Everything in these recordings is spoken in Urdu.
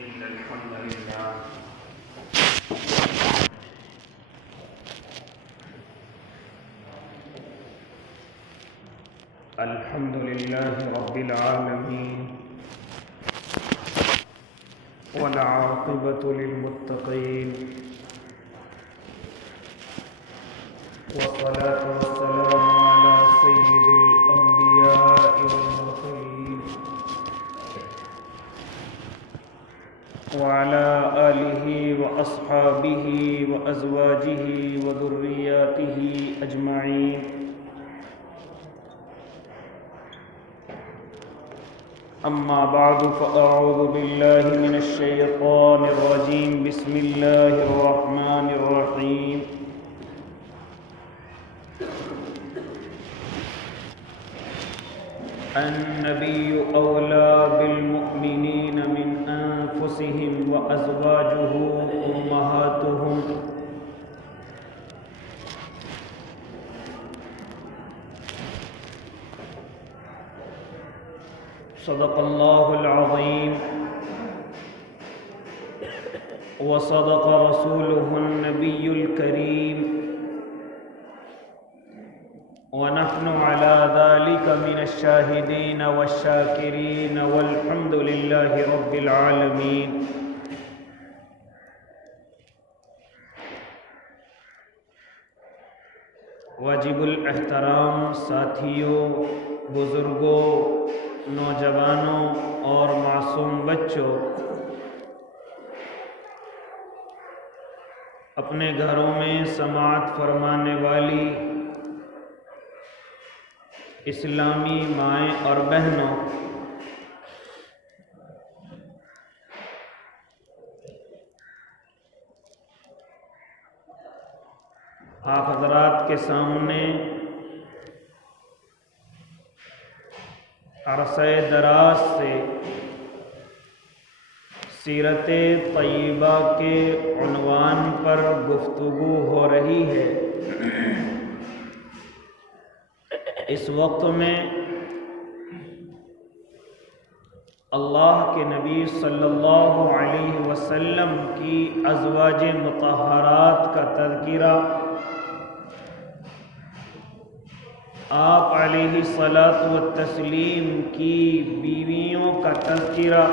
إن الحمد لله رب العالمين والعاقبة للمتقين والصلاة والسلام على سيد الأنبياء والمرسلين وعلى آله وأصحابه وأزواجه وذرياته أجمعين. أما بعد فأعوذ بالله من الشيطان الرجيم. بسم الله الرحمن الرحيم. النبي أولى بالمؤمنين من أنفسهم وأزواجه أمهاتهم. صدق الله العظيم وصدق رسوله النبي الكريم ونحن على ذلك من الشاهدين والشاكرين والحمد لله رب العالمين. واجب الاحترام ساتھیوں، بزرگوں، نوجوانوں اور معصوم بچوں، اپنے گھروں میں سماعت فرمانے والی اسلامی مائیں اور بہنوں، آپ حضرات کے سامنے عرصہ دراز سے سیرت طیبہ کے عنوان پر گفتگو ہو رہی ہے. اس وقت میں اللہ کے نبی صلی اللہ علیہ وسلم کی ازواج مطہرات کا تذکرہ، آپ علیہ الصلاۃ والتسلیم کی بیویوں کا تذکرہ،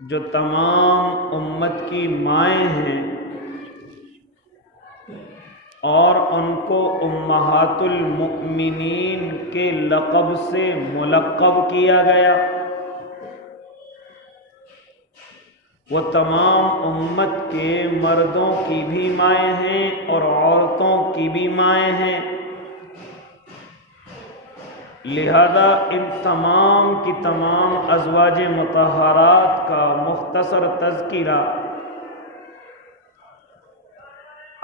جو تمام امت کی مائیں ہیں اور ان کو امہات المؤمنین کے لقب سے ملقب کیا گیا. وہ تمام امت کے مردوں کی بھی مائیں ہیں اور عورتوں کی بھی مائیں ہیں. لہذا ان تمام کی تمام ازواج مطہرات کا مختصر تذکرہ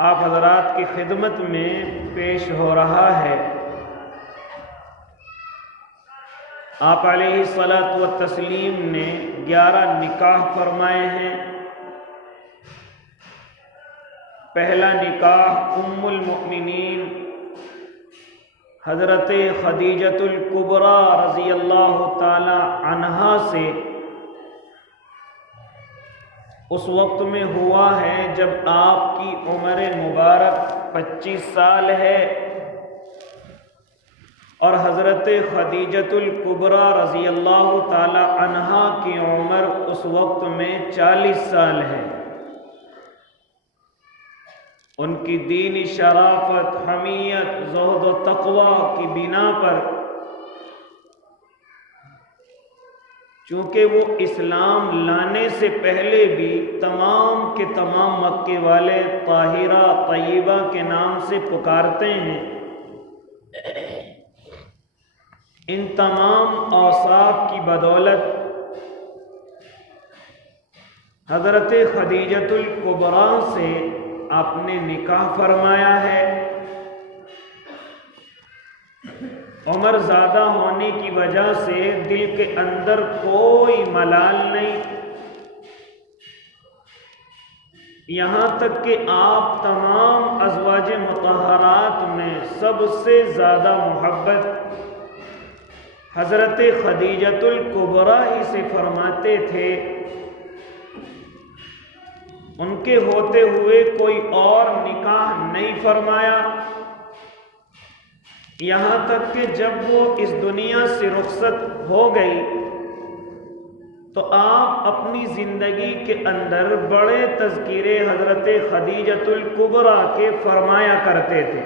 آپ حضرات کی خدمت میں پیش ہو رہا ہے. آپ علیہ الصلاۃ والتسلیم نے 11 نکاح فرمائے ہیں. پہلا نکاح ام المؤمنین حضرت خدیجۃ الکبریٰ رضی اللہ تعالی عنہا سے اس وقت میں ہوا ہے جب آپ کی عمر مبارک 25 سال ہے اور حضرت خدیجۃ الکبریٰ رضی اللہ تعالی عنہا کی عمر اس وقت میں 40 سال ہے. ان کی دینی شرافت، حمیت، زہد و تقوی کی بنا پر، چونکہ وہ اسلام لانے سے پہلے بھی تمام کے تمام مکے والے طاہرہ طیبہ کے نام سے پکارتے ہیں، ان تمام اوصاف کی بدولت حضرت خدیجۃ الکبریٰ سے آپ نے نکاح فرمایا ہے. عمر زیادہ ہونے کی وجہ سے دل کے اندر کوئی ملال نہیں، یہاں تک کہ آپ تمام ازواج مطہرات میں سب سے زیادہ محبت حضرت خدیجۃ الکبریٰ ہی سے فرماتے تھے، ان کے ہوتے ہوئے کوئی اور نکاح نہیں فرمایا، یہاں تک کہ جب وہ اس دنیا سے رخصت ہو گئی تو آپ اپنی زندگی کے اندر بڑے تذکیرے حضرت خدیجۃ الکبریٰ کے فرمایا کرتے تھے۔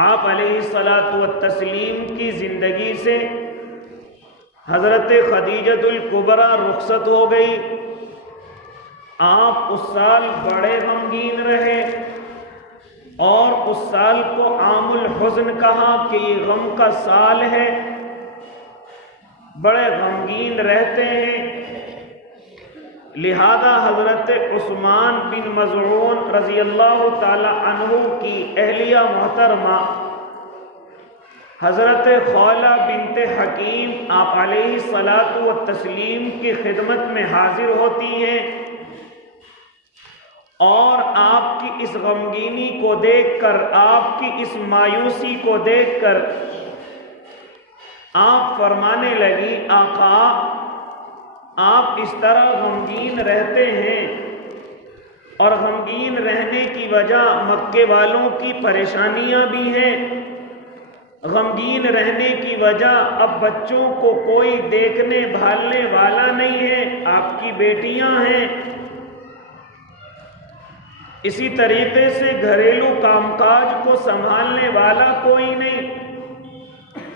آپ علیہ الصلاۃ والتسلیم کی زندگی سے حضرت خدیجۃ الکبریٰ رخصت ہو گئی، آپ اس سال بڑے غمگین رہے اور اس سال کو عام الحزن کہا کہ یہ غم کا سال ہے، بڑے غمگین رہتے ہیں۔ لہذا حضرت عثمان بن مظعون رضی اللہ تعالی عنہ کی اہلیہ محترمہ حضرت خولہ بنت حکیم آپ علیہ الصلاۃ والتسلیم کی خدمت میں حاضر ہوتی ہیں اور آپ کی اس غمگینی کو دیکھ کر، آپ کی اس مایوسی کو دیکھ کر آپ فرمانے لگی، آقا آپ اس طرح غمگین رہتے ہیں اور غمگین رہنے کی وجہ مکے والوں کی پریشانیاں بھی ہیں، غمگین رہنے کی وجہ اب بچوں کو کوئی دیکھنے بھالنے والا نہیں ہے، آپ کی بیٹیاں ہیں، اسی طریقے سے گھریلو کام کاج کو سنبھالنے والا کوئی نہیں،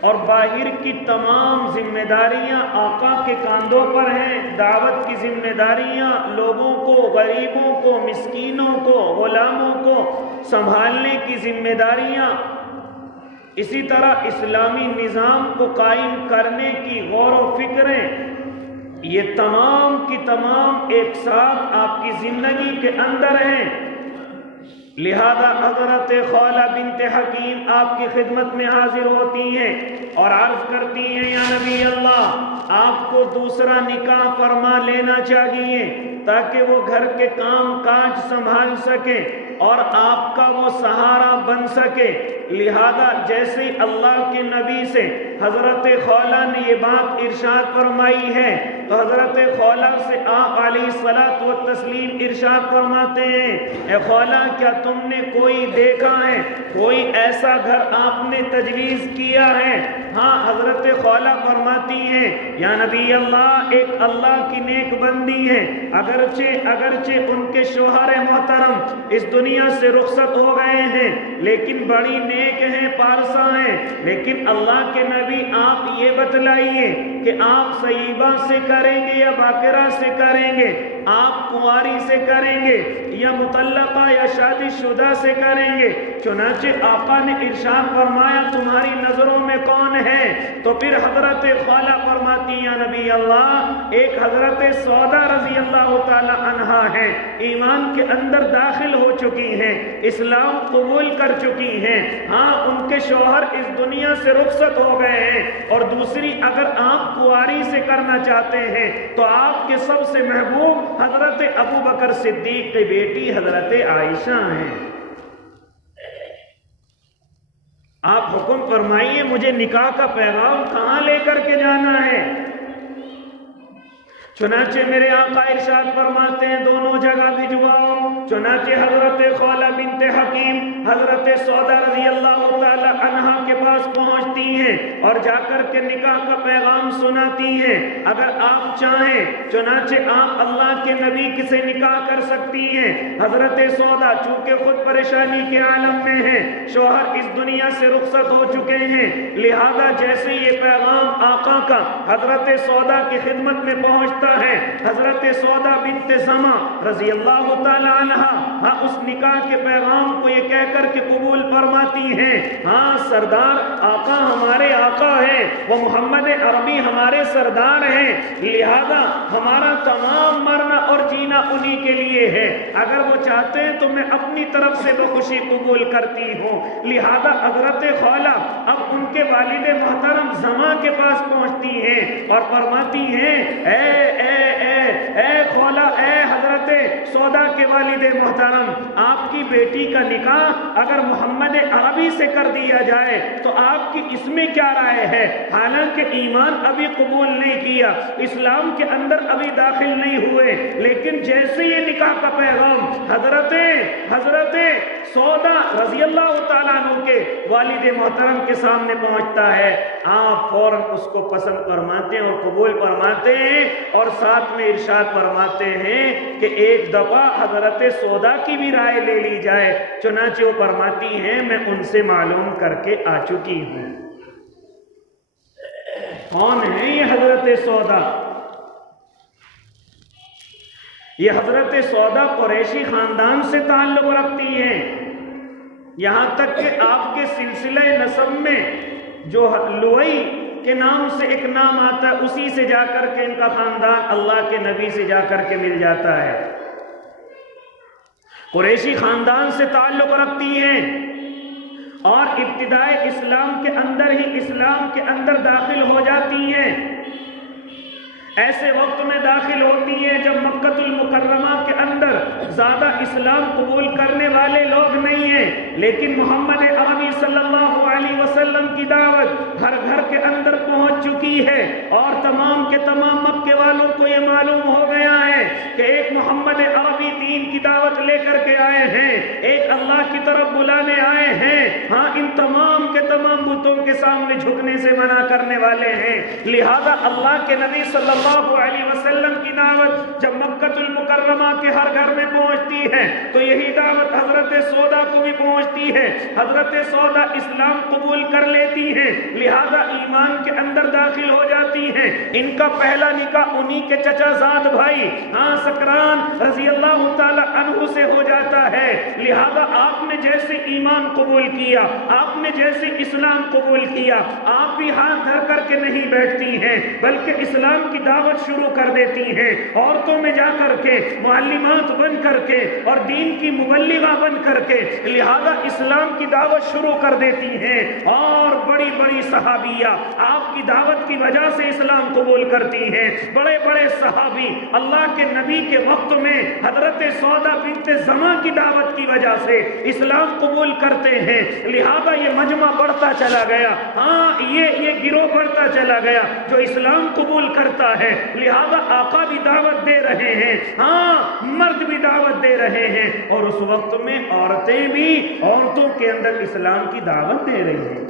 اور باہر کی تمام ذمہ داریاں آقا کے کاندھوں پر ہیں، دعوت کی ذمہ داریاں، لوگوں کو، غریبوں کو، مسکینوں کو، غلاموں کو سنبھالنے کی ذمہ داریاں، اسی طرح اسلامی نظام کو قائم کرنے کی غور و فکریں، یہ تمام کی تمام ایک ساتھ آپ کی زندگی کے اندر ہیں۔ لہذا حضرت خولہ بنت حکیم آپ کی خدمت میں حاضر ہوتی ہیں اور عرض کرتی ہیں، یا نبی اللہ آپ کو دوسرا نکاح فرما لینا چاہیے تاکہ وہ گھر کے کام کاج سنبھال سکے اور آپ کا وہ سہارا بن سکے۔ لہذا جیسے اللہ کے نبی سے حضرت خولہ نے یہ بات ارشاد فرمائی ہے تو حضرت خولہ سے آپ علیہ الصلاۃ والتسلیم ارشاد فرماتے ہیں، اے خولہ کیا تم نے کوئی دیکھا ہے، کوئی ایسا گھر آپ نے تجویز کیا ہے؟ ہاں، حضرت خولہ فرماتی ہیں، یا نبی اللہ ایک اللہ کی نیک بندی ہے، اگرچہ ان کے شوہر محترم اس دنیا سے رخصت ہو گئے ہیں لیکن بڑی نیک ہیں، پارسا ہیں، لیکن اللہ کے نبی آپ یہ بتلائیے کہ آپ صیبہ سے کریں گے یا باکرہ سے کریں گے، آپ کنواری سے کریں گے یا مطلقہ یا شادی شدہ سے کریں گے؟ چنانچہ آقا نے ارشاد فرمایا تمہاری نظروں میں کون ہے؟ تو پھر حضرت خولہ فرماتی یا نبی اللہ ایک حضرت سودا رضی اللہ تعالی عنہا ہے، ایمان کے اندر داخل ہو چکی ہیں، اسلام قبول کر چکی ہیں، ہاں ان کے شوہر اس دنیا سے رخصت ہو گئے ہیں، اور دوسری اگر آپ کنواری سے کرنا چاہتے ہیں تو آپ کے سب سے محبوب حضرت ابو بکر صدیق کی بیٹی حضرت عائشہ ہیں۔ آپ حکم فرمائیے مجھے نکاح کا پیغام کہاں لے کر کے جانا ہے؟ چنانچہ میرے آقا ارشاد فرماتے ہیں دونوں جگہ بھجواؤ۔ چنانچہ حضرت خولہ بنت حکیم حضرت سودا رضی اللہ تعالی عنہا کے پاس پہنچتی ہیں اور جا کر کے نکاح کا پیغام سناتی ہیں۔ اگر آپ چاہیں چنانچہ آپ اللہ کے نبی سے نکاح کر سکتی ہیں۔ حضرت سودا چونکہ خود پریشانی کے عالم میں ہیں، شوہر اس دنیا سے رخصت ہو چکے ہیں، لہذا جیسے یہ پیغام آقا کا حضرت سودا کی خدمت میں پہنچتا ہے، حضرت سودا بنت زمع رضی اللہ تعالی عنہ اس نکاح کے پیغام کو یہ کہہ کر کے قبول فرماتی ہیں، ہاں سردار آقا ہمارے آقا ہیں، وہ محمد عربی ہمارے سردار ہیں، لہذا ہمارا تمام مرنا اور جینا انہی کے لیے ہے، اگر وہ چاہتے ہیں تو میں اپنی طرف سے بخوشی قبول کرتی ہوں۔ لہذا حضرت خولہ اب ان کے والد محترم زمع کے پاس پہنچتی ہیں اور فرماتی ہیں اے اے خولا، اے حضرت سودا کے والد محترم، آپ کی بیٹی کا نکاح اگر محمد عربی سے کر دیا جائے تو آپ کی اس میں کیا رائے ہے؟ حالانکہ ایمان ابھی قبول نہیں کیا، اسلام کے اندر ابھی داخل نہیں ہوئے، لیکن جیسے یہ نکاح کا پیغام حضرت سودا رضی اللہ تعالیٰ عنہ کے والد محترم کے سامنے پہنچتا ہے، آپ فوراً اس کو پسند فرماتے ہیں اور قبول فرماتے ہیں، اور ساتھ میں ارشاد فرماتے ہیں کہ ایک دفعہ حضرت سودا کی بھی رائے لے لی جائے۔ چنانچہ وہ فرماتی ہیں میں ان سے معلوم کر کے آ چکی ہوں۔ کون ہے یہ حضرت سودا؟ یہ حضرت سودا قریشی خاندان سے تعلق رکھتی ہیں، یہاں تک کہ آپ کے سلسلہ نسب میں جو لوئی کے نام سے ایک نام آتا ہے، اسی سے جا کر کے ان کا خاندان اللہ کے نبی سے جا کر کے مل جاتا ہے۔ قریشی خاندان سے تعلق رکھتی ہیں اور ابتدائے اسلام کے اندر ہی اسلام کے اندر داخل ہو جاتی ہیں۔ ایسے وقت میں داخل ہوتی ہیں جب مکہ المکرمہ کے اندر زیادہ اسلام قبول کرنے والے لوگ نہیں ہیں، لیکن محمد عربی صلی اللہ علیہ وسلم کی دعوت ہر گھر کے اندر پہنچ چکی ہے، اور تمام کے تمام مکے والوں کو یہ معلوم ہو گیا ہے کہ ایک محمد عربی دین کی دعوت لے کر کے آئے ہیں، ایک اللہ کی طرف بلانے آئے ہیں، ہاں ان تمام کے تمام بتوں کے سامنے جھکنے سے منع کرنے والے ہیں۔ لہذا اللہ کے نبی صلی اللہ علیہ وسلم کی دعوت جب مکہ المکرمہ کے ہر گھر میں پہنچتی ہے تو یہی دعوت حضرت سودا کو بھی پہنچتی ہے۔ حضرت سودا اسلام قبول کر لیتی ہیں، لہذا ایمان کے اندر داخل ہو جاتی ہیں۔ ان کا پہلا نکاح انہی کے چچا زاد بھائی سکران رضی اللہ تعالی عنہ سے ہو جاتا ہے۔ لہذا آپ نے جیسے ایمان قبول کیا، آپ نے جیسے اسلام قبول کیا، آپ بھی ہاتھ دھر کر کے نہیں بیٹھتی ہیں بلکہ اسلام کی دعوت شروع کر دیتی ہیں، عورتوں میں جا کر کے معلمات بن کر کے اور دین کی مبلغہ بن کر کے لہذا اسلام کی دعوت شروع کر دیتی ہیں، اور بڑی بڑی صحابیہ آپ کی دعوت کی وجہ سے اسلام قبول کرتی ہیں۔ بڑے بڑے صحابی اللہ کے نبی کے وقت میں حضرت سودا بنت زماں کی دعوت کی وجہ سے اسلام قبول کرتے ہیں، لہذا یہ مجمع بڑھتا چلا گیا، یہ گروہ بڑھتا چلا گیا جو اسلام قبول کرتا ہے۔ لہذا آقا بھی دعوت دے رہے ہیں، مرد بھی دعوت دے رہے ہیں، اور اس وقت میں عورتیں بھی عورتوں کے اندر اسلام کی دعوت دے رہی ہیں۔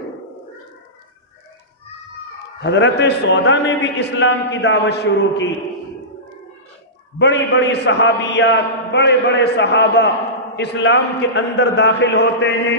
حضرت سودا نے بھی اسلام کی دعوت شروع کی۔ بڑی بڑی صحابیات، بڑے بڑے صحابہ اسلام کے اندر داخل ہوتے ہیں۔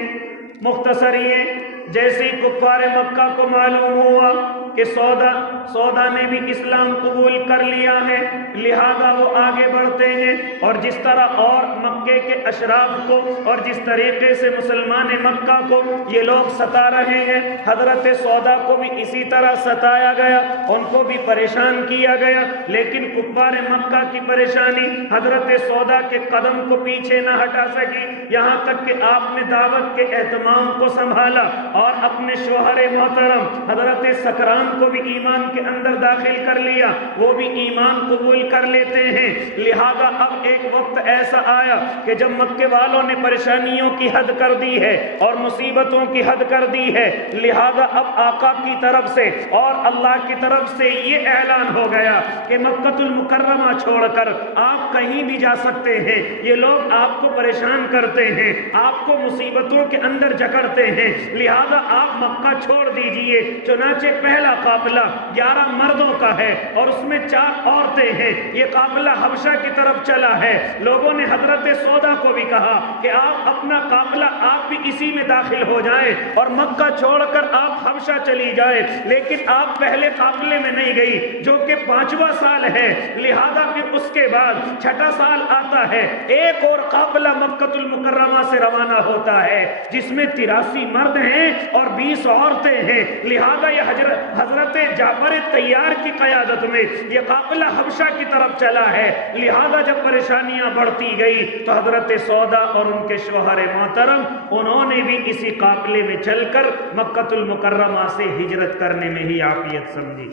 مختصر یہ جیسے کفار مکہ کو معلوم ہوا کہ سودا نے بھی اسلام قبول کر لیا ہے، لہذا وہ آگے بڑھتے ہیں، اور جس طرح اور مکے کے اشراف کو اور جس طریقے سے مسلمان مکہ کو یہ لوگ ستا رہے ہیں، حضرت سودا کو بھی اسی طرح ستایا گیا، ان کو بھی پریشان کیا گیا، لیکن کفار مکہ کی پریشانی حضرت سودا کے قدم کو پیچھے نہ ہٹا سکی، یہاں تک کہ آپ نے دعوت کے اہتمام کو سنبھالا اور اپنے شوہر محترم حضرت سکران کو بھی ایمان کے اندر داخل کر لیا، وہ بھی ایمان قبول کر لیتے ہیں۔ لہذا اب ایک وقت ایسا آیا کہ جب مکے والوں نے پریشانیوں کی حد کر دی ہے اور مصیبتوں کی حد کر دی ہے، لہذا اب آقا کی طرف سے اور اللہ کی طرف سے یہ اعلان ہو گیا کہ مکہ المکرمہ چھوڑ کر آپ کہیں بھی جا سکتے ہیں، یہ لوگ آپ کو پریشان کرتے ہیں، آپ کو مصیبتوں کے اندر جکڑتے ہیں، لہذا آپ مکہ چھوڑ دیجئے۔ چنانچہ پہلا قافلہ 11 مردوں کا ہے اور اس میں 4 عورتیں ہیں، یہ قافلہ حبشہ کی طرف چلا ہے۔ لوگوں نے حضرت سودا کو بھی کہا کہ آپ اپنا قافلہ آپ بھی اسی میں داخل ہو جائیں اور مکہ چھوڑ کر آپ حبشہ چلی جائیں، لیکن آپ پہلے قافلے میں نہیں گئی جو کہ 5واں سال ہے، لہذا پھر اس کے بعد 6واں سال آتا ہے، ایک اور قافلہ مکہ المکرمہ سے روانہ ہوتا ہے جس میں 83 مرد ہیں اور 20 عورتیں ہیں۔ لہذا یہ حضرت جعفر طیار کی قیادت میں یہ قافلہ حبشہ کی طرف چلا ہے۔ لہذا جب پریشانیاں بڑھتی گئی تو حضرت سودا اور ان کے شوہر محترم انہوں نے بھی اسی قافلے میں چل کر مکہ المکرمہ سے ہجرت کرنے میں ہی عافیت سمجھی۔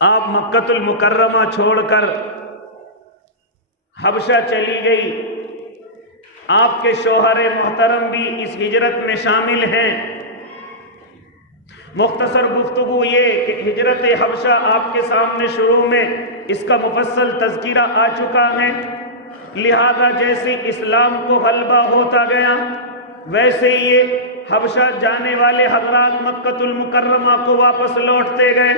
آپ مکۃ المکرمہ چھوڑ کر حبشہ چلی گئی. آپ کے شوہر محترم بھی اس ہجرت میں شامل ہیں. مختصر گفتگو یہ کہ ہجرت حبشہ آپ کے سامنے شروع میں اس کا مفصل تذکرہ آ چکا ہے. لہذا جیسے اسلام کو غلبہ ہوتا گیا ویسے ہی یہ حبشہ جانے والے حضرات مکۃ المکرمہ کو واپس لوٹتے گئے.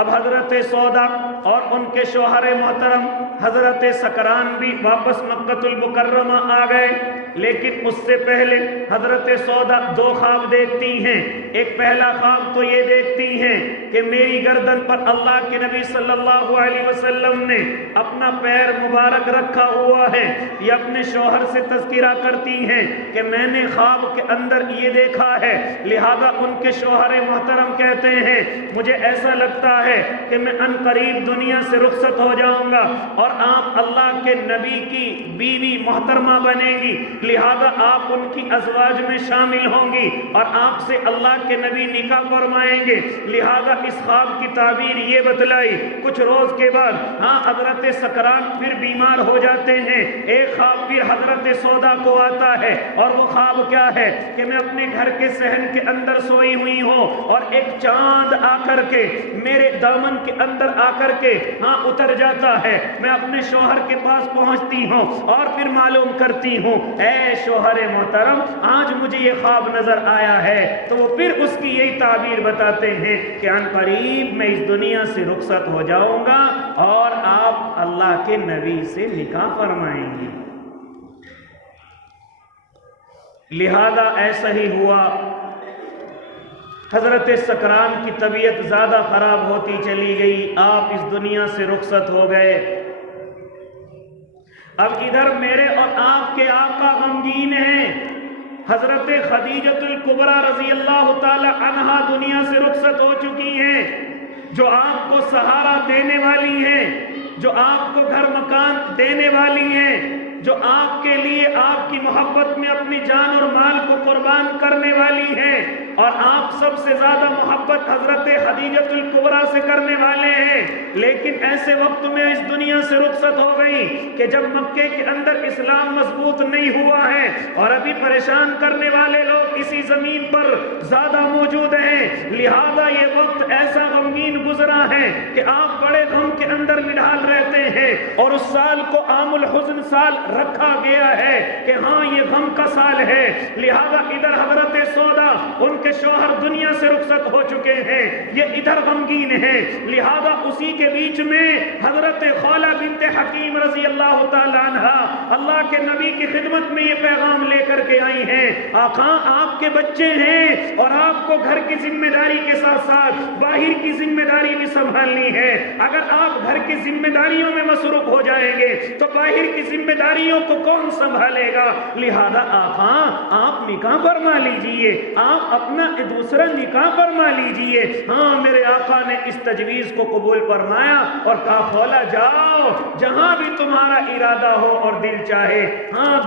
اب حضرت سودا اور ان کے شوہر محترم حضرت سکران بھی واپس مکۃ المکرمہ آ گئے. لیکن اس سے پہلے حضرت سودا دو خواب دیکھتی ہیں. ایک پہلا خواب تو یہ دیکھتی ہیں کہ میری گردن پر اللہ کے نبی صلی اللہ علیہ وسلم نے اپنا پیر مبارک رکھا ہوا ہے. یہ اپنے شوہر سے تذکرہ کرتی ہیں کہ میں نے خواب کے اندر یہ دیکھا ہے. لہذا ان کے شوہر محترم کہتے ہیں مجھے ایسا لگتا ہے کہ میں ان قریب دنیا سے رخصت ہو جاؤں گا اور آپ اللہ کے نبی کی بیوی محترمہ بنیں گی. لہذا آپ ان کی ازواج میں شامل ہوں گی اور آپ سے اللہ کے نبی نکاح فرمائیں گے. لہذا اس خواب کی تعبیر یہ بتلائی. کچھ روز کے بعد حضرت سکران پھر بیمار ہو جاتے ہیں. ایک خواب پھر حضرت سودا کو آتا ہے اور وہ خواب کیا ہے کہ میں اپنے گھر کے صحن کے اندر سوئی ہوئی ہوں اور ایک چاند آ کر کے میرے دامن کے اندر آ کر کے اتر جاتا ہے. میں اپنے شوہر کے پاس پہنچتی ہوں اور پھر معلوم کرتی ہوں اے شوہر محترم آج مجھے یہ خواب نظر آیا ہے. تو وہ پھر اس کی یہی تعبیر بتاتے ہیں کہ ان قریب میں اس دنیا سے رخصت ہو جاؤں گا اور آپ اللہ کے نبی سے نکاح فرمائیں گے. لہذا ایسا ہی ہوا. حضرت سکران کی طبیعت زیادہ خراب ہوتی چلی گئی. آپ اس دنیا سے رخصت ہو گئے. اب ادھر میرے اور آپ کے آقا غمگین ہیں. حضرت خدیجۃ الکبریٰ رضی اللہ تعالی عنہا دنیا سے رخصت ہو چکی ہیں، جو آپ کو سہارا دینے والی ہیں، جو آپ کو گھر مکان دینے والی ہیں، جو آپ کے لیے آپ کی محبت میں اپنی جان اور مال کو قربان کرنے والی ہیں. اور آپ سب سے زیادہ محبت حضرت خدیجۃ الکبریٰ سے کرنے والے ہیں. لیکن ایسے وقت میں اس دنیا سے رخصت ہو گئی کہ جب مکے کے اندر اسلام مضبوط نہیں ہوا ہے اور ابھی پریشان کرنے والے لوگ اسی زمین پر زیادہ موجود ہیں. لہذا یہ وقت ایسا غمگین گزرا ہے کہ آپ بڑے غم کے اندر نڈھال رہتے ہیں اور اس سال کو عام الحزن سال رکھا گیا ہے کہ یہ غم کا سال ہے. لہذا ادھر حضرت سودا ان کے شوہر دنیا سے رخصت ہو چکے ہیں، یہ ادھر غمگین ہیں. لہذا اسی کے بیچ میں حضرت خولہ بنت حکیم رضی اللہ تعالی عنہ اللہ کے نبی کی خدمت میں یہ پیغام لے کر کے آئی ہیں آقا آپ کے بچے ہیں اور آپ کو گھر کی ذمہ داری کے ساتھ ساتھ باہر کی ذمہ داری بھی سنبھالنی ہے. اگر آپ گھر کی ذمہ داریوں میں مصروف ہو جائیں گے تو باہر کی ذمہ داریوں کو کون سنبھالے گا؟ لہذا آقا آپ نکاح فرما لیجئے، آپ اپنا دوسرا نکاح فرما لیجئے. میرے آقا نے اس تجویز کو قبول فرمایا اور کہا خولہ جاؤ جہاں بھی تمہارا ارادہ ہو اور دل چاہے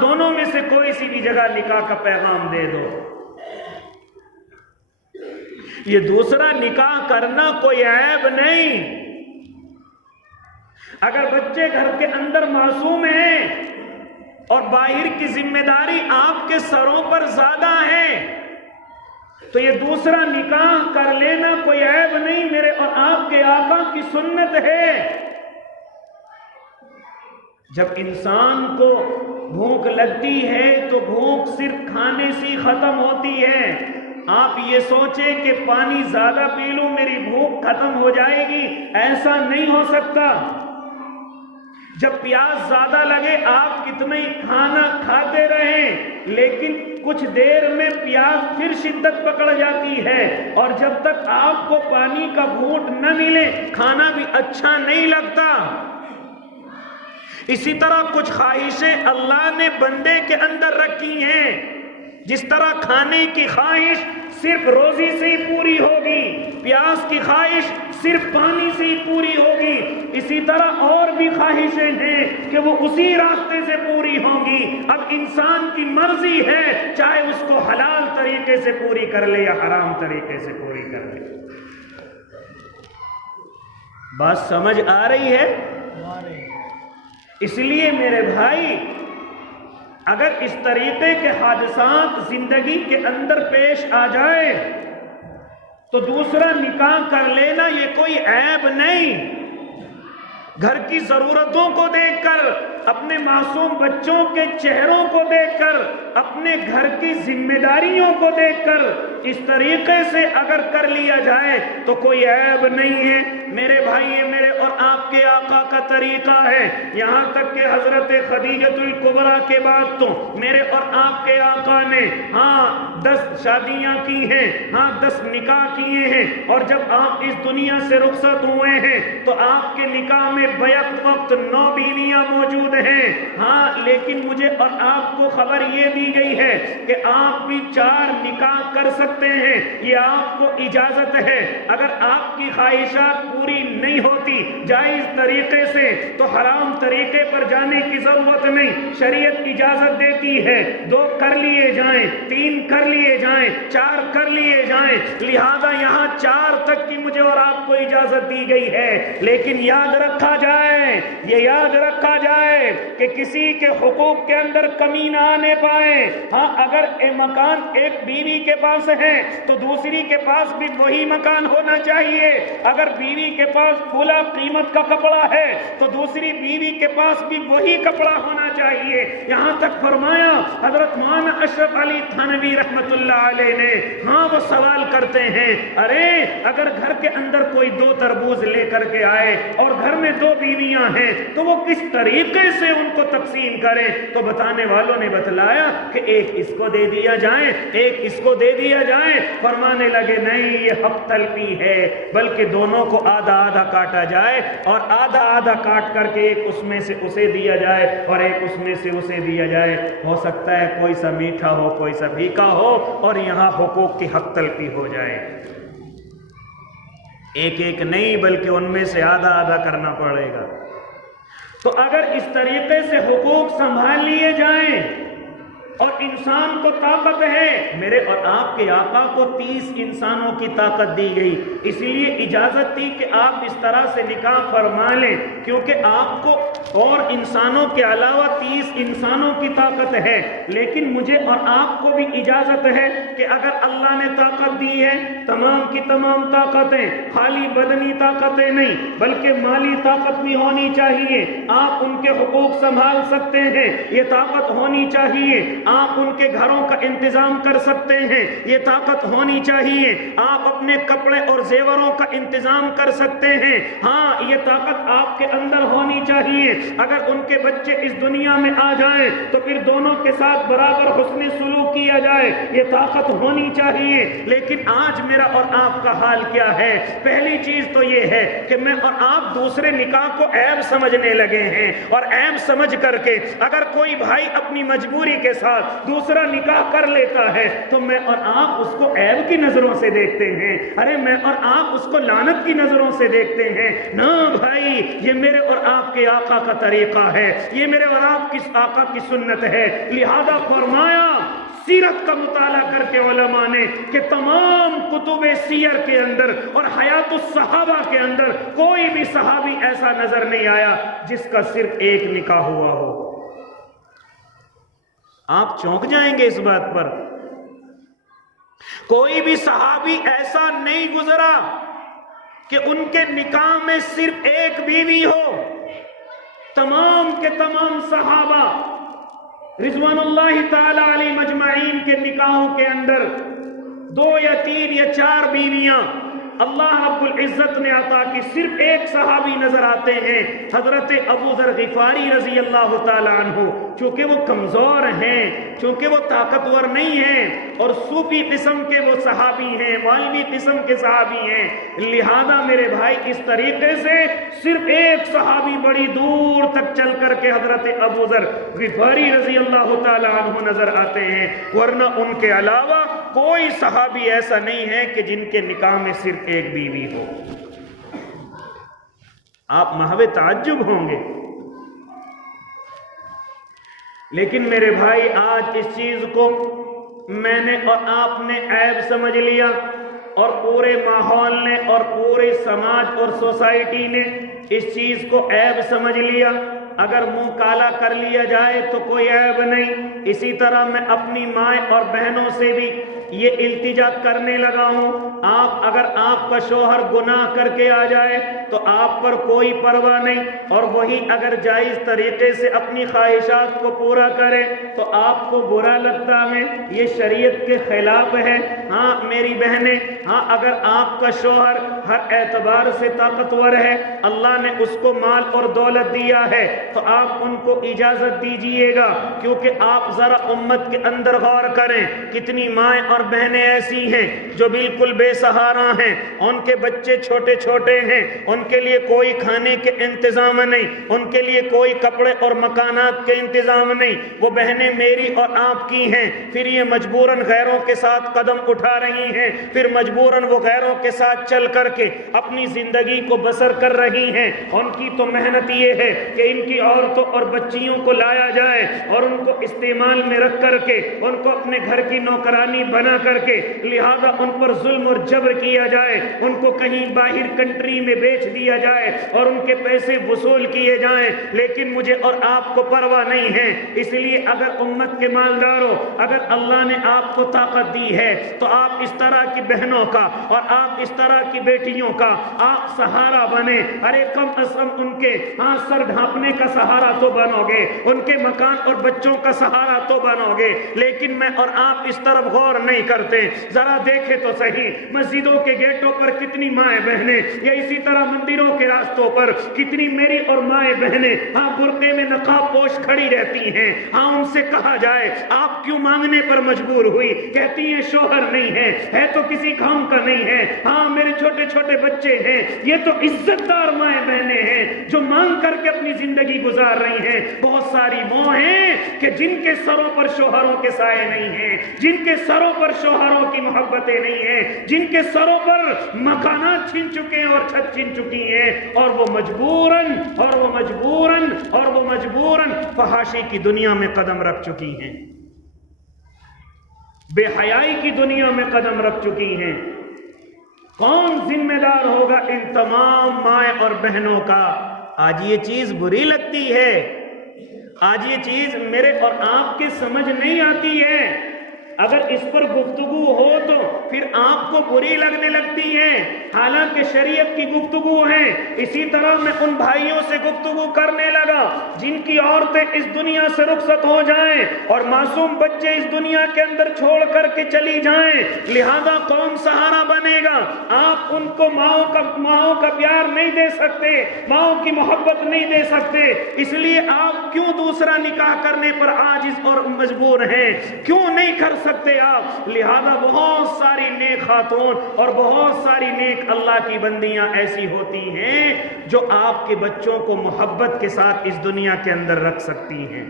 دونوں میں سے کوئی سی بھی جگہ نکاح کا پیغام دے دو. یہ دوسرا نکاح کرنا کوئی عیب نہیں. اگر بچے گھر کے اندر معصوم ہیں اور باہر کی ذمہ داری آپ کے سروں پر زیادہ ہے تو یہ دوسرا نکاح کر لینا کوئی عیب نہیں. میرے اور آپ کے آقا کی سنت ہے. جب انسان کو بھوک لگتی ہے تو بھوک صرف کھانے سے ختم ہوتی ہے. آپ یہ سوچیں کہ پانی زیادہ پی لوں میری بھوک ختم ہو جائے گی، ایسا نہیں ہو سکتا. جب پیاس زیادہ لگے آپ کتنا ہی کھانا کھاتے رہیں لیکن کچھ دیر میں پیاس پھر شدت پکڑ جاتی ہے اور جب تک آپ کو پانی کا گھونٹ نہ ملے کھانا بھی اچھا نہیں لگتا. اسی طرح کچھ خواہشیں اللہ نے بندے کے اندر رکھی ہیں. جس طرح کھانے کی خواہش صرف روزی سے ہی پوری ہوگی، پیاس کی خواہش صرف پانی سے ہی پوری ہوگی، اسی طرح اور بھی خواہشیں ہیں کہ وہ اسی راستے سے پوری ہوں گی. اب انسان کی مرضی ہے چاہے اس کو حلال طریقے سے پوری کر لے یا حرام طریقے سے پوری کر لے. بات سمجھ آ رہی ہے؟ اس لیے میرے بھائی اگر اس طریقے کے حادثات زندگی کے اندر پیش آ جائے تو دوسرا نکاح کر لینا یہ کوئی عیب نہیں. گھر کی ضرورتوں کو دیکھ کر، اپنے معصوم بچوں کے چہروں کو دیکھ کر، اپنے گھر کی ذمہ داریوں کو دیکھ کر اس طریقے سے اگر کر لیا جائے تو کوئی عیب نہیں ہے. میرے بھائی یہ میرے اور آپ کے آقا کا طریقہ ہے. یہاں تک کہ حضرت خدیجہ الکبریٰ کے بعد تو میرے اور آپ کے آقا نے 10 شادیاں کی ہیں، 10 نکاح کیے ہیں، اور جب آپ اس دنیا سے رخصت ہوئے ہیں تو آپ کے نکاح میں بیک وقت 9 بیویاں موجود ہیں. لیکن مجھے اور آپ کو خبر یہ دی گئی ہے کہ آپ بھی 4 نکاح کر سکتے ہیں. یہ آپ کو اجازت ہے. اگر آپ کی خواہشات پوری نہیں ہوتی جائز طریقے سے تو حرام طریقے پر جانے کی ضرورت نہیں. شریعت اجازت دیتی ہے 2 کر لیے جائیں، 3 کر لیے جائیں، 4 کر لیے جائیں. لہذا یہاں 4 تک کی مجھے اور آپ کو اجازت دی گئی ہے. لیکن یاد رکھا جائے، یہ یاد رکھا جائے کہ کسی کے حقوق کے اندر کمی نہ آنے پائے. اگر مکان ایک بیوی کے پاس ہے تو دوسری کے پاس بھی وہی مکان ہونا چاہیے. اگر بیوی کے پاس فلا قیمت کا کپڑا ہے تو دوسری بیوی کے پاس بھی وہی کپڑا ہونا چاہیے. یہاں تک فرمایا حضرت مولانا اشرف علی تھانوی رحمت اللہ علیہ نے، وہ سوال کرتے ہیں ارے اگر گھر کے اندر کوئی 2 تربوز لے کر کے آئے اور گھر میں 2 بیویاں ہیں تو وہ کس طریقے سے ان کو تقسیم کریں؟ تو بتانے والوں نے بتلایا کہ ایک اس کو دے دیا جائے، ایک اس کو دے دیا جائے. فرمانے لگے نہیں، یہ حق تلفی ہے، بلکہ دونوں کو آدھا آدھا کاٹا جائے اور آدھا آدھا کاٹ کر کے ایک اس میں سے اسے دیا جائے اور ایک اس میں سے اسے دیا جائے. ہو سکتا ہے کوئی سا میٹھا ہو، کوئی سا پھیکا ہو، اور یہاں حقوق کی حق تلفی ہو جائے. ایک ایک نہیں بلکہ ان میں سے آدھا آدھا کرنا پڑے گا. تو اگر اس طریقے سے حقوق سنبھال لیے جائیں اور انسان کو طاقت ہے، میرے اور آپ کے آقا کو 30 انسانوں کی طاقت دی گئی، اس لیے اجازت دی کہ آپ اس طرح سے نکاح فرما لیں، کیونکہ آپ کو اور انسانوں کے علاوہ 30 انسانوں کی طاقت ہے. لیکن مجھے اور آپ کو بھی اجازت ہے کہ اگر اللہ نے طاقت دی ہے، تمام کی تمام طاقتیں، خالی بدنی طاقتیں نہیں بلکہ مالی طاقت بھی ہونی چاہیے. آپ ان کے حقوق سنبھال سکتے ہیں، یہ طاقت ہونی چاہیے. آپ ان کے گھروں کا انتظام کر سکتے ہیں، یہ طاقت ہونی چاہیے. آپ اپنے کپڑے اور زیوروں کا انتظام کر سکتے ہیں، یہ طاقت آپ کے اندر ہونی چاہیے. اگر ان کے بچے اس دنیا میں آ جائیں تو پھر دونوں کے ساتھ برابر حسن سلوک کیا جائے، یہ طاقت ہونی چاہیے. لیکن آج میرا اور آپ کا حال کیا ہے؟ پہلی چیز تو یہ ہے کہ میں اور آپ دوسرے نکاح کو عیب سمجھنے لگے ہیں، اور عیب سمجھ کر کے اگر کوئی بھائی اپنی مجبوری کے ساتھ دوسرا نکاح کر لیتا ہے تو میں اور آپ اس کو عیب کی نظروں سے دیکھتے ہیں. ارے میں اور آپ اس کو لعنت کی نظروں سے دیکھتے ہیں. نہ بھائی، یہ میرے اور آپ کے آقا کا طریقہ ہے، یہ میرے اور آپ کی آقا کی سنت ہے. لہذا فرمایا، سیرت کا مطالعہ کر کے علماء نے کہ تمام کتب سیر کے اندر اور حیات الصحابہ کے اندر کوئی بھی صحابی ایسا نظر نہیں آیا جس کا صرف ایک نکاح ہوا ہو. آپ چونک جائیں گے اس بات پر. کوئی بھی صحابی ایسا نہیں گزرا کہ ان کے نکاح میں صرف ایک بیوی ہو. تمام کے تمام صحابہ رضوان اللہ تعالی علیہ مجمعین کے نکاحوں کے اندر 2 یا 3 یا 4 بیویاں اللہ رب العزت نے عطا کی. صرف ایک صحابی نظر آتے ہیں، حضرت ابو ذر غفاری رضی اللہ تعالی عنہ. چونکہ وہ کمزور ہیں، چونکہ وہ طاقتور نہیں ہیں اور صوفی قسم کے وہ صحابی ہیں، مولوی قسم کے صحابی ہیں، لہذا میرے بھائی اس طریقے سے صرف ایک صحابی بڑی دور تک چل کر کے حضرت ابو ذر غفاری رضی اللہ تعالی عنہ نظر آتے ہیں، ورنہ ان کے علاوہ کوئی صحابی ایسا نہیں ہے کہ جن کے نکاح میں صرف ایک بیوی ہو. آپ محو تعجب ہوں گے. لیکن میرے بھائی آج اس چیز کو میں نے اور آپ نے عیب سمجھ لیا اور پورے ماحول نے اور پورے سماج اور سوسائٹی نے اس چیز کو عیب سمجھ لیا. اگر منہ کالا کر لیا جائے تو کوئی عیب نہیں. اسی طرح میں اپنی مائیں اور بہنوں سے بھی یہ التجا کرنے لگا ہوں، اگر آپ کا شوہر گناہ کر کے آ جائے تو آپ پر کوئی پرواہ نہیں، اور وہی اگر جائز طریقے سے اپنی خواہشات کو پورا کرے تو آپ کو برا لگتا ہے، یہ شریعت کے خلاف ہے. ہاں میری بہنیں، اگر آپ کا شوہر ہر اعتبار سے طاقتور ہے، اللہ نے اس کو مال اور دولت دیا ہے، تو آپ ان کو اجازت دیجئے گا. کیونکہ آپ ذرا امت کے اندر غور کریں، کتنی مائیں اور بہنیں ایسی ہیں جو بالکل بے سہارا ہیں، ان کے بچے چھوٹے چھوٹے ہیں، ان کے لیے کوئی کھانے کے انتظام نہیں، ان کے لیے کوئی کپڑے اور مکانات کے انتظام نہیں. وہ بہنیں میری اور آپ کی ہیں، پھر یہ مجبوراً غیروں کے ساتھ قدم اٹھا رہی ہیں، پھر مجبوراً وہ غیروں کے ساتھ چل کر کے اپنی زندگی کو بسر کر رہی ہیں. ان کی تو محنت یہ ہے کہ ان کی عورتوں اور بچیوں کو لایا جائے اور ان کو استعمال میں رکھ کر کے ان کو اپنے گھر کی نوکرانی بنا کر کے، لہذا ان پر ظلم اور جبر کیا جائے، ان کو کہیں باہر کنٹری میں بیچ دیا جائے اور ان کے پیسے وصول کیے جائیں. لیکن مجھے اور آپ کو پرواہ نہیں ہے. اس لیے اگر امت کے مالداروں، اگر اللہ نے آپ کو طاقت دی ہے تو آپ اس طرح کی بہنوں کا اور آپ اس طرح کی بیٹیوں کا آپ سہارا بنے. ارے کم از کم ان کے سر ڈھانپنے کا سہارا تو بنو گے، ان کے مکان اور بچوں کا سہارا تو بنو گے. لیکن میں اور آپ اس طرف غور نہیں کرتے. ذرا دیکھیں تو صحیح، مسجدوں کے گیٹوں پر کتنی مائیں بہنیں، یا اسی طرح مندروں کے راستوں پر کتنی میری اور مائیں بہنیں برقعے میں نقاب پوش کھڑی رہتی ہیں. ان سے کہا جائے آپ کیوں مانگنے پر مجبور ہوئی؟ کہتی ہیں شوہر نہیں ہے تو کسی کام کا نہیں ہے. میرے چھوٹے چھوٹے بچے ہیں. یہ تو عزت دار مائیں بہنیں ہیں جو مانگ کر کے اپنی زندگی گزار رہی ہیں. بہت ساری ماں ہیں کہ جن کے سروں پر شوہروں کے سائے نہیں ہیں، جن کے سروں پر شوہروں کی محبتیں نہیں ہیں، جن کے سروں پر مکانات چھن چکے ہیں اور چھت چھن چکی ہیں، اور وہ مجبوراً فحاشی کی دنیا میں قدم رکھ چکی ہیں، بے حیائی کی دنیا میں قدم رکھ چکی ہیں. کون ذمہ دار ہوگا ان تمام مائیں اور بہنوں کا؟ آج یہ چیز بری لگتی ہے، آج یہ چیز میرے اور آپ کے سمجھ نہیں آتی ہے. اگر اس پر گفتگو ہو تو پھر آپ کو بری لگنے لگتی ہے، حالانکہ شریعت کی گفتگو ہے. اسی طرح میں ان بھائیوں سے گفتگو کرنے لگا جن کی عورتیں اس دنیا سے رخصت ہو جائیں اور معصوم بچے اس دنیا کے اندر چھوڑ کر کے چلی جائیں، لہذا قوم سہارا بنے گا. آپ ان کو ماؤں کا پیار نہیں دے سکتے، ماؤں کی محبت نہیں دے سکتے، اس لیے آپ کیوں دوسرا نکاح کرنے پر عاجز اور مجبور ہیں؟ کیوں نہیں کر سکتے آپ؟ لہذا بہت ساری نیک خاتون اور بہت ساری نیک اللہ کی بندیاں ایسی ہوتی ہیں جو آپ کے بچوں کو محبت کے ساتھ اس دنیا کے اندر رکھ سکتی ہیں.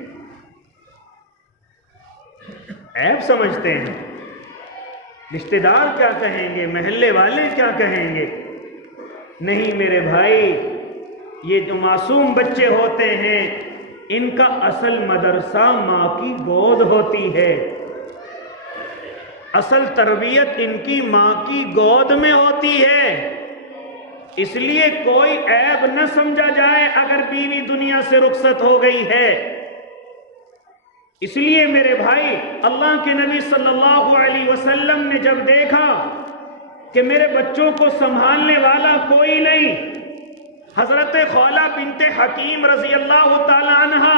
عیب سمجھتے ہیں، رشتہ دار کیا کہیں گے، محلے والے کیا کہیں گے. نہیں میرے بھائی، یہ جو معصوم بچے ہوتے ہیں ان کا اصل مدرسہ ماں کی گود ہوتی ہے، اصل تربیت ان کی ماں کی گود میں ہوتی ہے. اس لیے کوئی عیب نہ سمجھا جائے اگر بیوی دنیا سے رخصت ہو گئی ہے. اس لیے میرے بھائی، اللہ کے نبی صلی اللہ علیہ وسلم نے جب دیکھا کہ میرے بچوں کو سنبھالنے والا کوئی نہیں، حضرت خولہ بنت حکیم رضی اللہ تعالی عنہ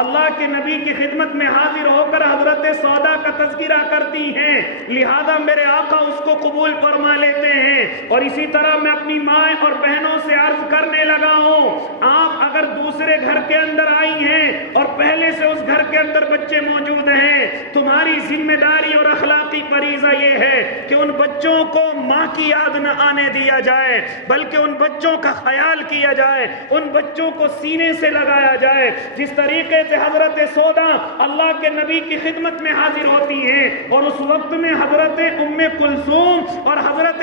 اللہ کے نبی کی خدمت میں حاضر ہو کر حضرت سودا کا تذکرہ کرتی ہیں، لہذا میرے آقا اس کو قبول فرما لیتے ہیں. اور اسی طرح میں اپنی مائیں اور بہنوں سے عرض کرنے لگا ہوں، آپ اگر دوسرے گھر کے اندر آئی ہیں اور پہلے سے اس گھر کے اندر بچے موجود ہیں، تمہاری ذمہ داری اور اخلاقی فریضہ یہ ہے کہ ان بچوں کو ماں کی یاد نہ آنے دیا جائے، بلکہ ان بچوں کا خیال کیا جائے، ان بچوں کو سینے سے لگایا جائے. جس طریقے سے حضرت سودا اللہ کے نبی کی خدمت میں حاضر ہوتی ہیں اور اس وقت میں حضرت ام کلثوم اور حضرت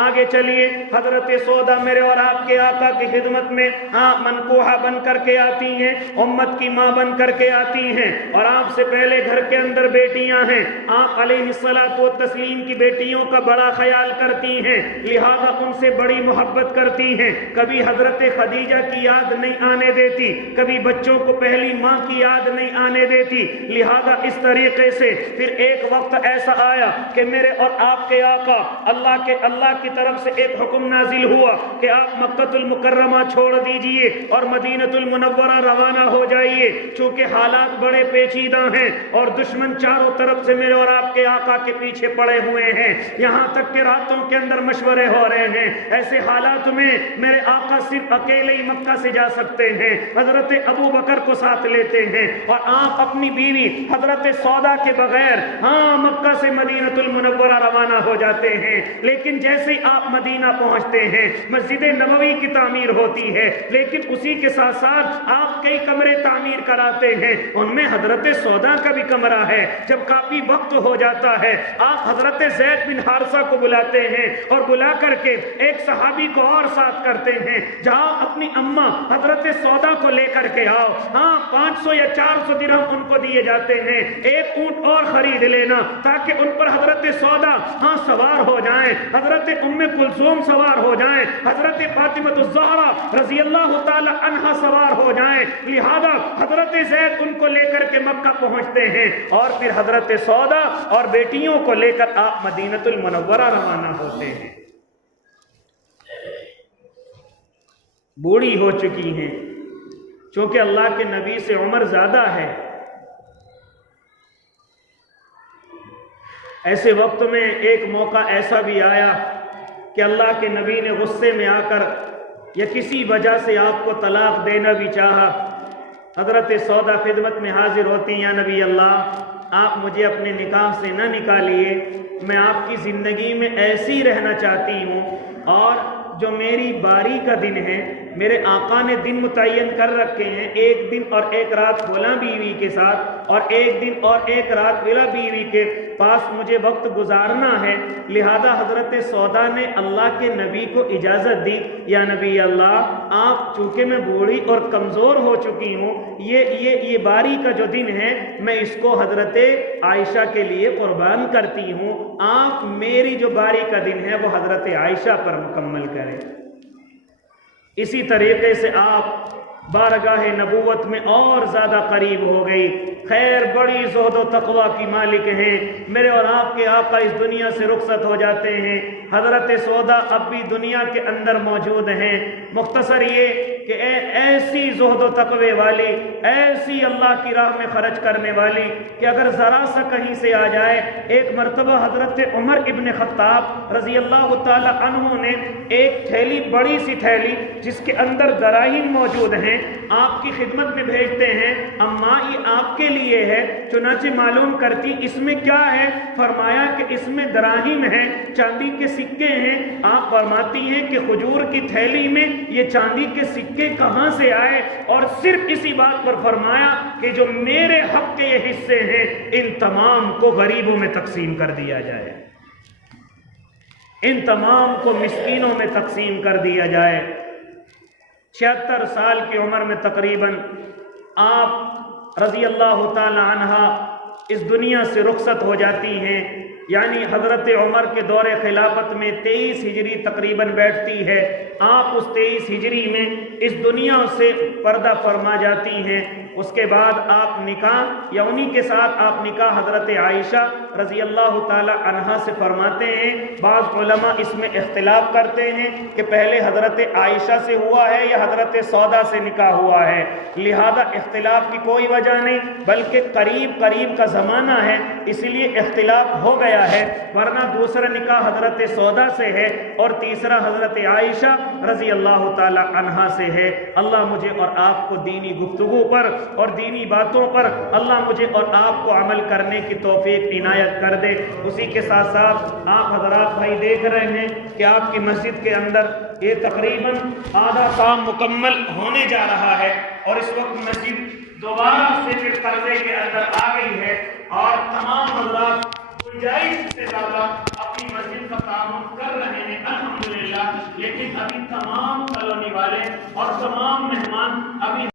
آگے چلیے، حضرت سودا میرے اور آپ کے آقا کی خدمت میں منکوحہ بن کر کے آتی ہیں، امت کی ماں بن کر کے آتی ہیں، اور آپ سے پہلے گھر کے اندر بیٹیاں ہیں، آپ علیہ الصلوۃ والتسلیم کی بیٹیوں کا بڑا خیال کرتی ہیں، لہذا ان سے بڑی محبت کرتی ہیں، کبھی حضرت خدیجہ کی یاد نہیں آنے دیتی، کبھی بچوں کو پہلی ماں کی یاد نہیں آنے دیتی، لہذا اس طریقے سے پھر ایک وقت ایسا آیا کہ میرے اور آپ کے آقا اللہ کی طرف سے ایک حکم نازل ہوا کہ آپ مکۃ المکرمہ چھوڑ دیجئے اور مدینۃ المنورہ روانہ ہو جائیے، چونکہ حالات بڑے پیچیدہ ہیں اور دشمن چاروں طرف سے میرے اور آپ کے آقا کے پیچھے پڑے ہوئے ہیں، یہاں تک کہ راتوں کے اندر مشورے ہو رہے ہیں، ایسے حالات میں میرے آقا صرف اکیلے ہی مکہ سے جا سکتے ہیں، حضرت ابو بکر کو ساتھ لیتے ہیں اور آپ اپنی بیوی حضرت سودا کے بغیر مکہ سے مدینۃ المنورہ روانہ ہو جاتے ہیں، لیکن جیسے ہی آپ مدینہ پہنچتے ہیں مسجد نبوی کی تعمیر ہوتی ہے، لیکن اسی کے ساتھ ساتھ آپ کئی کمرے تعمیر کراتے ہیں، ان میں حضرت سودا کا بھی کمرہ ہے، جب کافی وقت ہو جاتا ہے آپ حضرت زید بن حارثہ کو بلاتے ہیں اور بلا کر کے ایک صحابی کو اور ساتھ کرتے ہیں، جاؤ اپنی اماں حضرت سودا کو لے کر کے آؤ، 500 یا 400 درہم ان کو دیے جاتے ہیں، ایک اونٹ اور خرید لینا تاکہ ان پر حضرت سودا سوار ہو جائیں، حضرت ام کلثوم سوار ہو جائیں، حضرت فاطمہ الزہرا رضی اللہ تعالی عنہا سوار ہو جائیں، لہذا حضرت زید ان کو لے کر کے مکہ پہنچتے ہیں اور پھر حضرت سودا اور بیٹیوں کو لے کر آپ مدینۃ المنورہ روانہ ہوتے ہیں۔ بوڑھی ہو چکی ہیں، چونکہ اللہ کے نبی سے عمر زیادہ ہے، ایسے وقت میں ایک موقع ایسا بھی آیا کہ اللہ کے نبی نے غصے میں آ کر یا کسی وجہ سے آپ کو طلاق دینا بھی چاہا، حضرت سودا خدمت میں حاضر ہوتی ہیں، یا نبی اللہ آپ مجھے اپنے نکاح سے نہ نکالیے، میں آپ کی زندگی میں ایسی رہنا چاہتی ہوں، اور جو میری باری کا دن ہے میرے آقا نے دن متعین کر رکھے ہیں، ایک دن اور ایک رات فلاں بیوی کے ساتھ اور ایک دن اور ایک رات فلاں بیوی کے پاس مجھے وقت گزارنا ہے، لہذا حضرت سودا نے اللہ کے نبی کو اجازت دی، یا نبی اللہ آپ چونکہ میں بوڑھی اور کمزور ہو چکی ہوں، یہ باری کا جو دن ہے میں اس کو حضرت عائشہ کے لیے قربان کرتی ہوں، آپ میری جو باری کا دن ہے وہ حضرت عائشہ پر مکمل کریں۔ اسی طریقے سے آپ بارگاہ نبوت میں اور زیادہ قریب ہو گئی، خیر بڑی زہد و تقوی کی مالک ہیں، میرے اور آپ کے آقا اس دنیا سے رخصت ہو جاتے ہیں، حضرت سودا اب بھی دنیا کے اندر موجود ہیں، مختصر یہ کہ ایسی زہد و تقوی والی، ایسی اللہ کی راہ میں خرچ کرنے والی کہ اگر ذرا سا کہیں سے آ جائے، ایک مرتبہ حضرت عمر ابن خطاب رضی اللہ تعالی عنہ نے ایک تھیلی، بڑی سی تھیلی جس کے اندر دراہیم موجود ہیں، آپ کی خدمت میں بھیجتے ہیں، اماں یہ آپ کے لیے ہے، چنانچہ معلوم کرتی اس میں کیا ہے، فرمایا کہ اس میں دراہیم ہیں، چاندی کے سکے ہیں، آپ فرماتی ہیں کہ کھجور کی تھیلی میں یہ چاندی کے سکے کہاں سے آئے، اور صرف اسی بات پر فرمایا کہ جو میرے حق کے یہ حصے ہیں ان تمام کو غریبوں میں تقسیم کر دیا جائے، ان تمام کو مسکینوں میں تقسیم کر دیا جائے۔ 76 سال کی عمر میں تقریباً آپ رضی اللہ تعالی عنہ اس دنیا سے رخصت ہو جاتی ہیں، یعنی حضرت عمر کے دور خلافت میں 23 ہجری تقریباً بیٹھتی ہے، آپ اس 23 ہجری میں اس دنیا سے پردہ فرما جاتی ہیں۔ اس کے بعد آپ نکاح یا انہی کے ساتھ آپ نکاح حضرت عائشہ رضی اللہ تعالی عنہا سے فرماتے ہیں۔ بعض علماء اس میں اختلاف کرتے ہیں کہ پہلے حضرت عائشہ سے ہوا ہے یا حضرت سودا سے نکاح ہوا ہے، لہذا اختلاف کی کوئی وجہ نہیں، بلکہ قریب کا زمانہ ہے اس لیے اختلاف ہو گیا ہے، ورنہ دوسرا نکاح حضرت سودا سے ہے اور تیسرا حضرت عائشہ رضی اللہ تعالی عنہا سے ہے۔ اللہ مجھے اور آپ کو دینی گفتگو پر اور دینی باتوں پر اللہ مجھے اور آپ کو عمل کرنے کی توفیق عنایت کر دے۔ اسی کے ساتھ ساتھ آپ حضرات بھائی دیکھ رہے ہیں کہ آپ کی مسجد کے اندر یہ تقریباً آدھا کام مکمل ہونے جا رہا ہے، اور اس وقت مسجد دوبارہ سے پھر قرضے کے اندر آ گئی ہے، اور تمام حضرات گنجائش سے زیادہ اپنی مسجد کا تعاون کر رہے ہیں الحمدللہ، لیکن ابھی تمام کالونی والے اور تمام مہمان ابھی